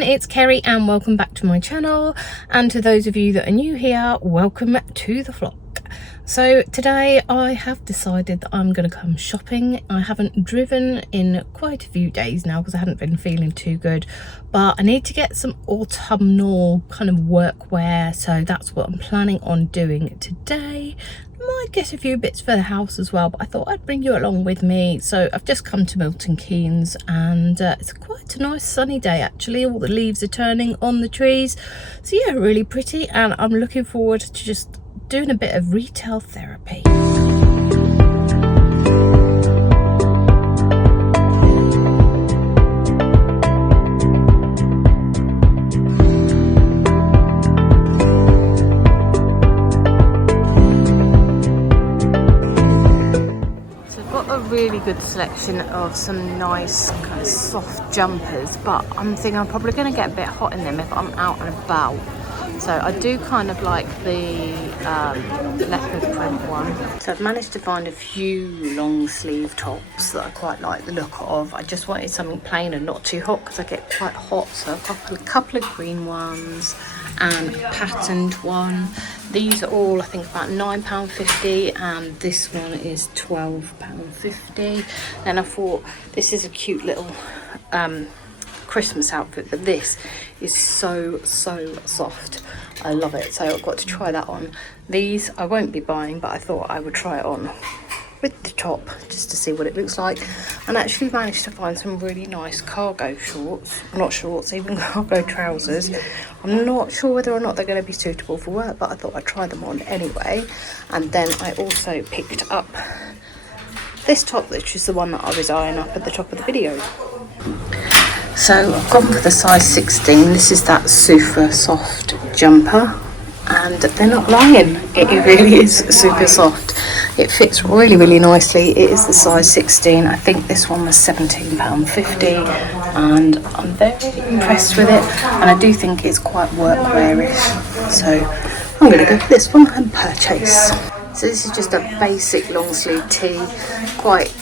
everyone, it's Kerry and welcome back to my channel, and to those of you that are new here, welcome to the vlog. So today I have decided that I'm going to come shopping. I haven't driven in quite a few days now because I hadn't been feeling too good, but I need to get some autumnal kind of workwear, so that's what I'm planning on doing today. Might get a few bits for the house as well, but I thought I'd bring you along with me. So I've just come to Milton Keynes and it's quite a nice sunny day actually. All the leaves are turning on the trees, so yeah, really pretty, and I'm looking forward to just doing a bit of retail therapy. Really good selection of some nice kind of soft jumpers, but I'm thinking I'm probably going to get a bit hot in them if I'm out and about. So I do kind of like the leopard print one. So I've managed to find a few long sleeve tops that I quite like the look of. I just wanted something plain and not too hot because I get quite hot. So I've got a couple of green ones and a patterned one. These are all I think about £9.50 and this one is £12.50. And I thought this is a cute little Christmas outfit, but this is so soft. I love it, so I've got to try that on. These I won't be buying, but I thought I would try it on with the top just to see what it looks like, and actually managed to find some really nice cargo shorts, not shorts, even cargo trousers. I'm not sure whether or not they're going to be suitable for work, but I thought I'd try them on anyway. And then I also picked up this top, which is the one that I was eyeing up at the top of the video. So I've gone for the size 16. This is that super soft jumper, and they're not lying, it really is super soft. It fits really nicely. It is the size 16. I think this one was £17.50 and I'm very impressed with it, and I do think it's quite workwearish, so I'm going to go for this one and purchase. So this is just a basic long sleeve tee, quite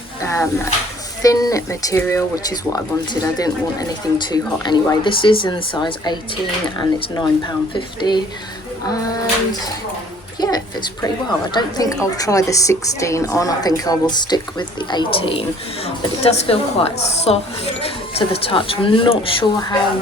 thin material, which is what I wanted. I didn't want anything too hot anyway. This is in the size 18 and it's £9.50, and yeah, it fits pretty well. I don't think I'll try the 16 on. I think I will stick with the 18, but it does feel quite soft to the touch. I'm not sure how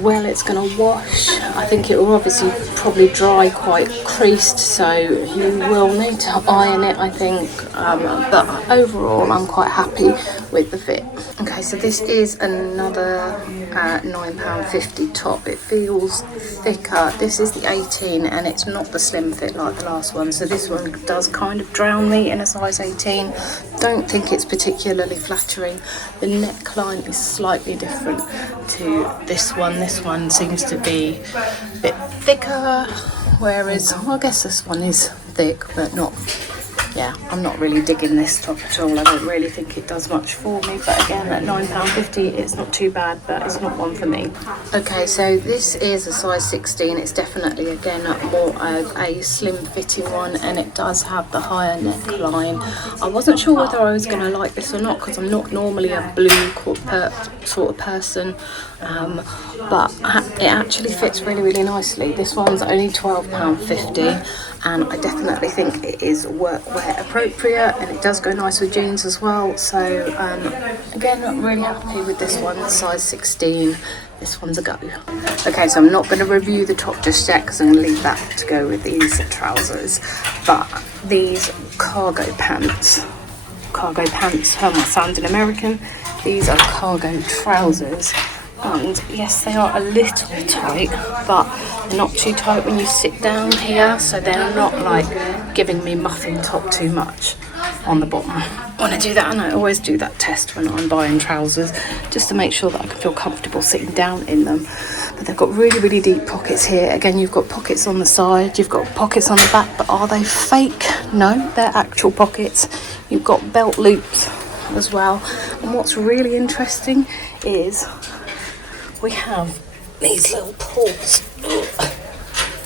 well it's going to wash. I think it will obviously probably dry quite creased, so you will need to iron it, I think, but overall I'm quite happy with the fit. Okay, so this is another £9.50 top. It feels thicker. This is the 18 and it's not the slim fit like the last one, so this one does kind of drown me in a size 18. Don't think it's particularly flattering. The neckline is slightly different to this one. This one seems to be a bit thicker, whereas well, I guess this one is thick, but not, yeah, I'm not really digging this top at all. I don't really think it does much for me, but again, at £9.50 it's not too bad, but it's not one for me. Okay, so this is a size 16. It's definitely again more of a slim fitting one, and it does have the higher neckline. I wasn't sure whether I was going to like this or not because I'm not normally a blue sort of person, but it actually fits really nicely. This one's only £12.50 and I definitely think it is workwear appropriate, and it does go nice with jeans as well. So again, I'm really happy with this one, size 16. This one's a go. Okay, so I'm not going to review the top just yet because I'm going to leave that to go with these trousers, but these cargo pants, how sounding American, these are cargo trousers. And yes, they are a little tight, but they're not too tight when you sit down here, so they're not like giving me muffin top too much on the bottom. When I do that, and I always do that test when I'm buying trousers, just to make sure that I can feel comfortable sitting down in them. But they've got really deep pockets here. Again, you've got pockets on the side, you've got pockets on the back, but are they fake? No, they're actual pockets. You've got belt loops as well. And what's really interesting is we have these little pulls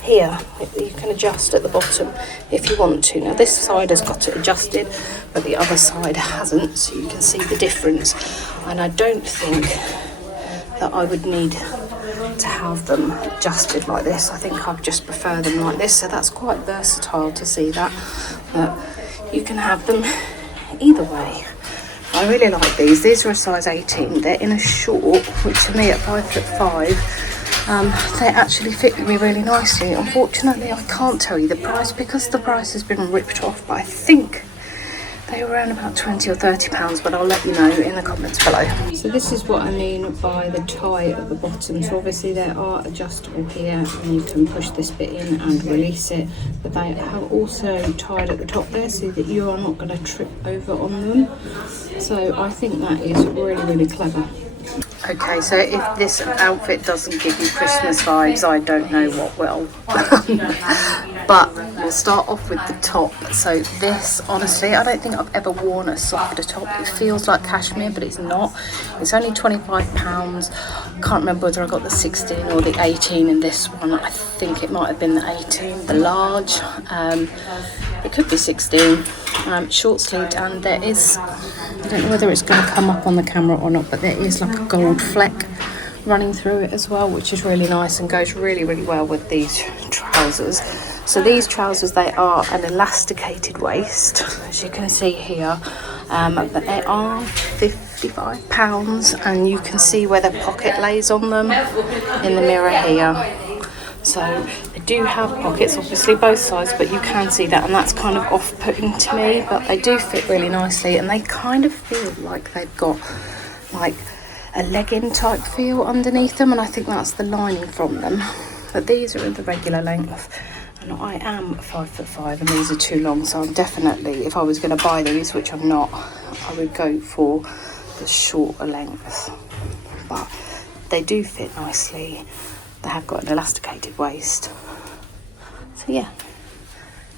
here that you can adjust at the bottom if you want to. Now this side has got it adjusted, but the other side hasn't, so you can see the difference. And I don't think that I would need to have them adjusted like this. I think I'd just prefer them like this, so that's quite versatile to see that. But you can have them either way. I really like these. These are a size 18. They're in a short, which to me at 5'5", they actually fit me really nicely. Unfortunately, I can't tell you the price because the price has been ripped off, but I think they were around about £20 or £30, but I'll let you know in the comments below. So this is what I mean by the tie at the bottom. So obviously there are adjustable here and you can push this bit in and release it, but they have also tied at the top there so that you are not going to trip over on them. So I think that is really, really clever. Okay, so if this outfit doesn't give you Christmas vibes, I don't know what will. But we'll start off with the top. So this, honestly, I don't think I've ever worn a softer top. It feels like cashmere, but it's not. It's only £25. Can't remember whether I got the 16 or the 18 in this one. I think it might have been the 18, the large. It could be 16. Short sleeved, and there is, I don't know whether it's going to come up on the camera or not, but there is like a gold fleck running through it as well, which is really nice and goes really, really well with these trousers. So these trousers, they are an elasticated waist, as you can see here, but they are £55, and you can see where the pocket lays on them in the mirror here. So they do have pockets, obviously both sides, but you can see that, and that's kind of off-putting to me, but they do fit really nicely, and they kind of feel like they've got like a legging type feel underneath them, and I think that's the lining from them. But these are in the regular length, and I am 5'5", and these are too long, so I'm definitely, if I was going to buy these, which I'm not, I would go for the shorter length. But they do fit nicely. They have got an elasticated waist. So yeah,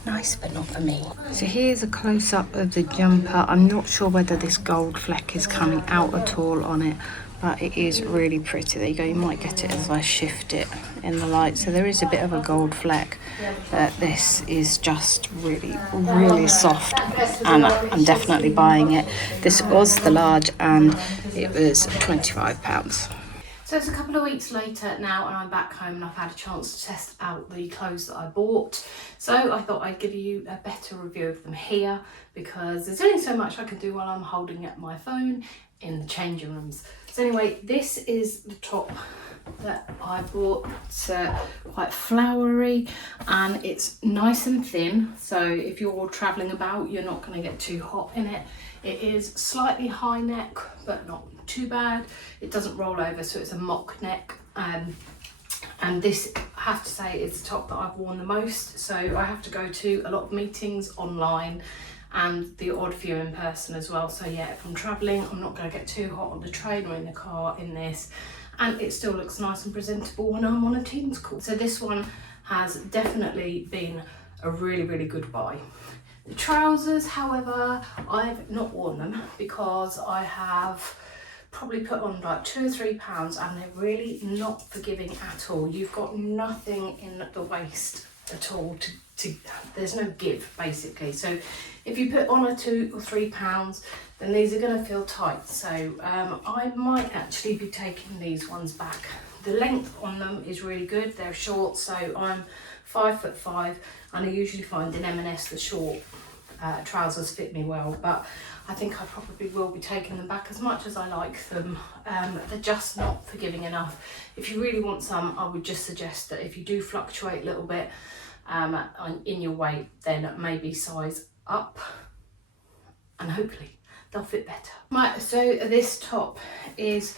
nice, but not for me. So here's a close-up of the jumper. I'm not sure whether this gold fleck is coming out at all on it, but it is really pretty. There you go, you might get it as I shift it in the light. So there is a bit of a gold fleck, but this is just really, really soft, and I'm definitely buying it. This was the large and it was £25. So it's a couple of weeks later now, and I'm back home and I've had a chance to test out the clothes that I bought. So I thought I'd give you a better review of them here, because there's only so much I can do while I'm holding up my phone in the changing rooms. So anyway, this is the top that I bought. It's quite flowery and it's nice and thin, so if you're travelling about, you're not going to get too hot in it. It is slightly high neck, but not too bad. It doesn't roll over, so it's a mock neck. And this, I have to say, is the top that I've worn the most. So I have to go to a lot of meetings online and the odd few in person as well. So yeah, if I'm travelling, I'm not going to get too hot on the train or in the car in this. And it still looks nice and presentable when I'm on a Teams call. So this one has definitely been a really, really good buy. The trousers, however, I've not worn them because I have probably put on like £2 or £3, and they're really not forgiving at all. You've got nothing in the waist at all to there's no give basically. So if you put on a £2 or £3, then these are going to feel tight. So I might actually be taking these ones back. The length on them is really good. They're short, so I'm 5'5", and I usually find in M&S the short trousers fit me well, but I think I probably will be taking them back as much as I like them. They're just not forgiving enough. If you really want some, I would just suggest that if you do fluctuate a little bit in your weight, then maybe size up and hopefully they'll fit better. Right, so this top is,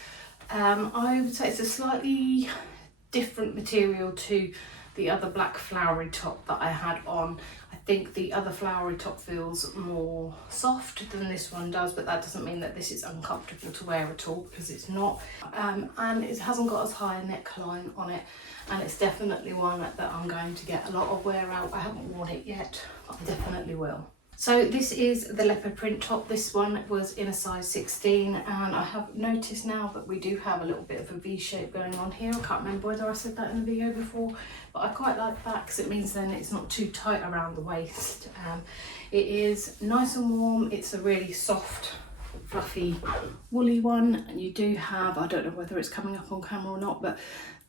I would say it's a slightly different material to the other black flowery top that I had on. I think the other flowery top feels more soft than this one does, but that doesn't mean that this is uncomfortable to wear at all, because it's not. And it hasn't got as high a neckline on it, and it's definitely one that I'm going to get a lot of wear out. I haven't worn it yet, but I definitely will. So this is the leopard print top. This one was in a size 16, and I have noticed now that we do have a little bit of a V shape going on here. I can't remember whether I said that in the video before, but I quite like that because it means then it's not too tight around the waist. It is nice and warm. It's a really soft, fluffy, woolly one, and you do have, I don't know whether it's coming up on camera or not, but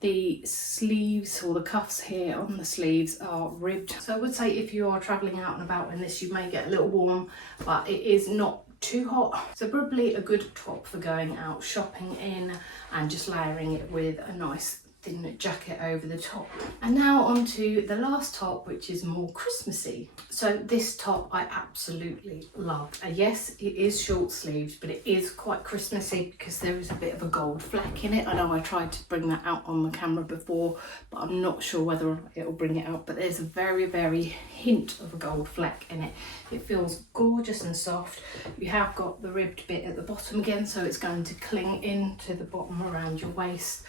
The sleeves or the cuffs here on the sleeves are ribbed. So I would say if you are travelling out and about in this, you may get a little warm, but it is not too hot. So probably a good top for going out shopping in and just layering it with a nice thin jacket over the top. And now on to the last top, which is more Christmassy. So this top I absolutely love. Yes, it is short sleeved, but it is quite Christmassy because there is a bit of a gold fleck in it. I know I tried to bring that out on the camera before, but I'm not sure whether it'll bring it out, but there's a very, very hint of a gold fleck in it. It feels gorgeous and soft. You have got the ribbed bit at the bottom again, so it's going to cling into the bottom around your waist.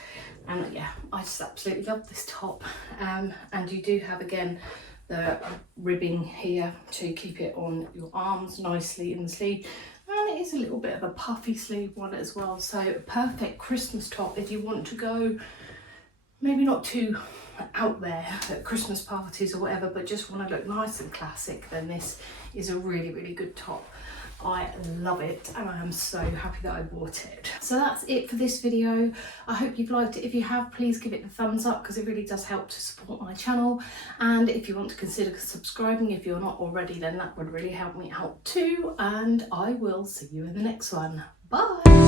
And yeah, I just absolutely love this top. And you do have again the ribbing here to keep it on your arms nicely in the sleeve, and it is a little bit of a puffy sleeve one as well, so a perfect Christmas top if you want to go maybe not too out there at Christmas parties or whatever, but just want to look nice and classic. Then this is a really, really good top. I love it and I am so happy that I bought it. So that's it for this video. I hope you've liked it. If you have, please give it a thumbs up because it really does help to support my channel. And if you want to consider subscribing, if you're not already, then that would really help me out too. And I will see you in the next one. Bye.